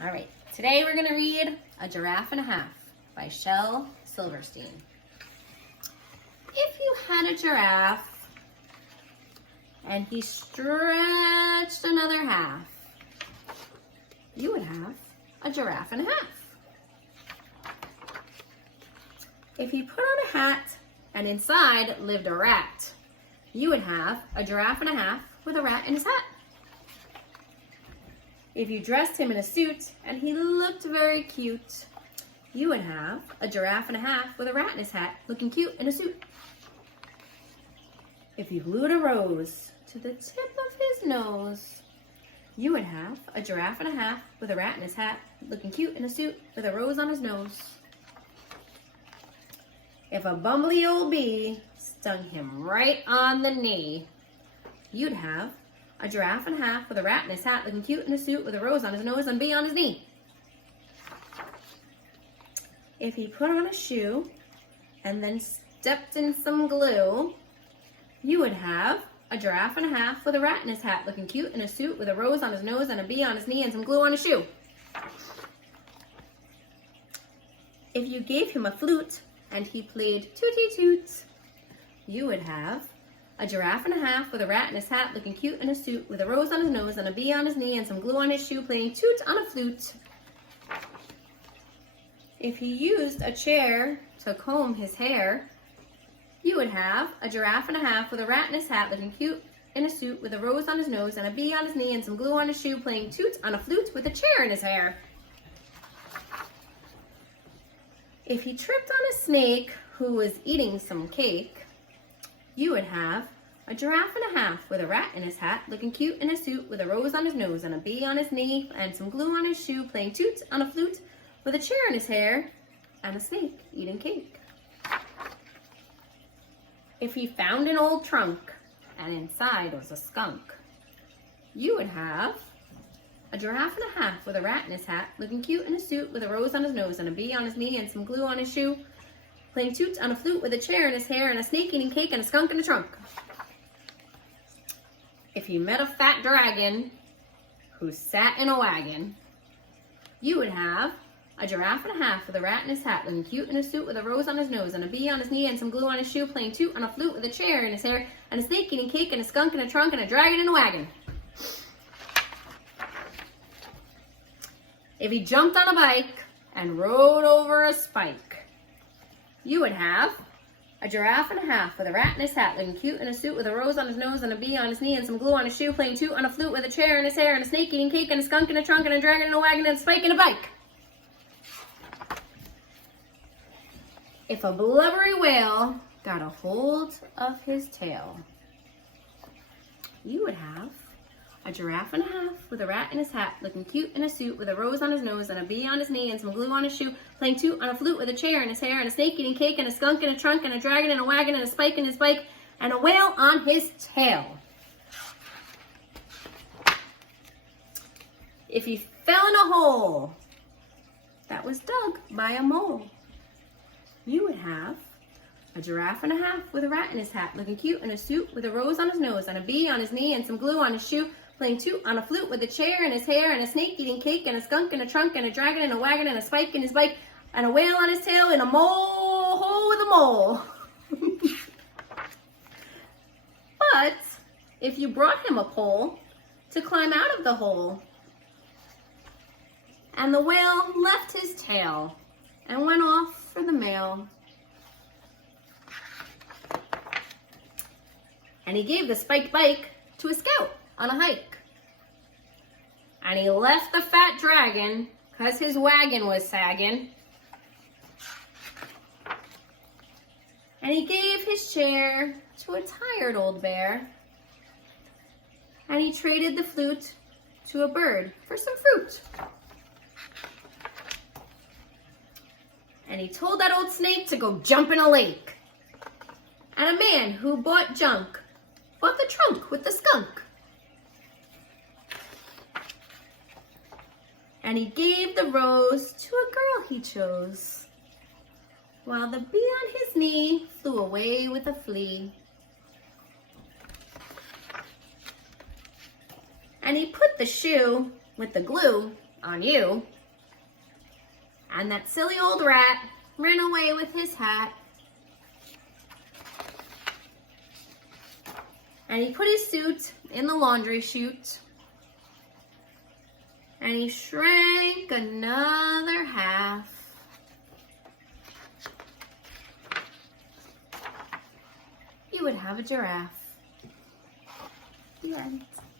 All right, today we're gonna read A Giraffe and a Half by Shel Silverstein. If you had a giraffe and he stretched another half, you would have a giraffe and a half. If he put on a hat and inside lived a rat, you would have a giraffe and a half with a rat in his hat. If you dressed him in a suit and he looked very cute, you would have a giraffe and a half with a rat in his hat looking cute in a suit. If you glued a rose to the tip of his nose, you would have a giraffe and a half with a rat in his hat looking cute in a suit with a rose on his nose. If a bumbly old bee stung him right on the knee, you'd have a giraffe and a half with a rat in his hat looking cute in a suit with a rose on his nose and a bee on his knee. If he put on a shoe and then stepped in some glue, you would have a giraffe and a half with a rat in his hat looking cute in a suit with a rose on his nose and a bee on his knee and some glue on his shoe. If you gave him a flute and he played tooty toot, you would have a giraffe and a half with a rat in his hat looking cute in a suit with a rose on his nose and a bee on his knee and some glue on his shoe playing toot on a flute. If he used a chair to comb his hair, you would have a giraffe and a half with a rat in his hat looking cute in a suit with a rose on his nose and a bee on his knee and some glue on his shoe playing toot on a flute with a chair in his hair. If he tripped on a snake who was eating some cake, you would have a giraffe and a half with a rat in his hat looking cute in a suit with a rose on his nose and a bee on his knee and some glue on his shoe playing toot on a flute with a chair in his hair and a snake eating cake. If he found an old trunk and inside was a skunk, you would have a giraffe and a half with a rat in his hat looking cute in a suit with a rose on his nose and a bee on his knee and some glue on his shoe playing toot on a flute with a chair in his hair and a snake eating cake and a skunk in a trunk. If you met a fat dragon who sat in a wagon, you would have a giraffe and a half with a rat in his hat looking cute in a suit with a rose on his nose and a bee on his knee and some glue on his shoe playing toot on a flute with a chair in his hair and a snake eating cake and a skunk in a trunk and a dragon in a wagon. If he jumped on a bike and rode over a spike, you would have a giraffe and a half with a rat in his hat looking cute in a suit with a rose on his nose and a bee on his knee and some glue on his shoe playing toot on a flute with a chair in his hair and a snake eating cake and a skunk in a trunk and a dragon in a wagon and a spike in a bike. If a blubbery whale got a hold of his tail, you would have a giraffe and a half with a rat in his hat looking cute in a suit with a rose on his nose and a bee on his knee and some glue on his shoe playing toot on a flute with a chair in his hair and a snake eating cake and a skunk in a trunk and a dragon in a wagon and a spike in his bike and a whale on his tail. If he fell in a hole that was dug by a mole, you would have a giraffe and a half with a rat in his hat looking cute in a suit with a rose on his nose and a bee on his knee and some glue on his shoe playing toot on a flute with a chair in his hair and a snake eating cake and a skunk in a trunk and a dragon in a wagon and a spike in his bike and a whale on his tail in a mole hole with a mole. But if you brought him a pole to climb out of the hole and the whale left his tail and went off for the mail, and he gave the spiked bike to a scout on a hike, and he left the fat dragon because his wagon was sagging, and he gave his chair to a tired old bear, and he traded the flute to a bird for some fruit. And he told that old snake to go jump in a lake. And a man who bought junk bought the trunk with the skunk. And he gave the rose to a girl he chose, while the bee on his knee flew away with a flea. And he put the shoe with the glue on you, and that silly old rat ran away with his hat, and he put his suit in the laundry chute, and he shrank another half. You would have a giraffe. The end.